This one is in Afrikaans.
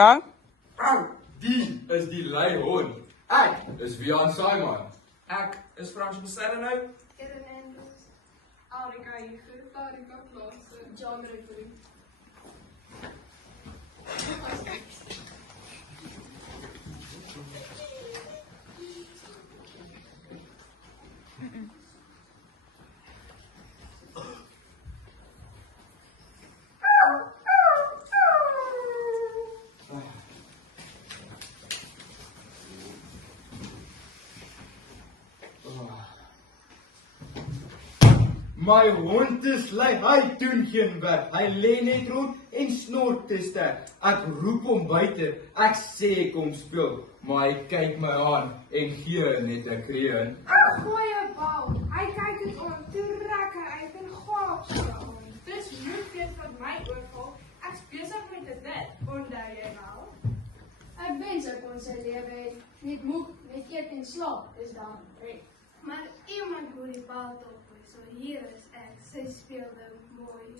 Chaka? Die is die lui hond. Ek is Wiaan Simon. Ek is Frans Bessereno. Kevin Andrews, Alrika Hugo, Tarika Klaassen, John Rickery. My hond is lui, hy doen geen werk. Hy lê net rond en snort te sterk. Ek roep hom buite, ek sê kom speel, maar hy kyk my aan en gee net 'n kreun. Ek gooi 'n bal. Hy kyk dit aan, toe rek hy uit en gaap sy aan. Dis moeilik wat my oorval. Ek's besig met 'n dit. Onthou jy wel? Ek wens ek kon sy lewe hê. Net moeg, net eet en slaap is dan reg. Maar iemand moet die bal dop gooi. So hier is ek. Sy speel dit mooi.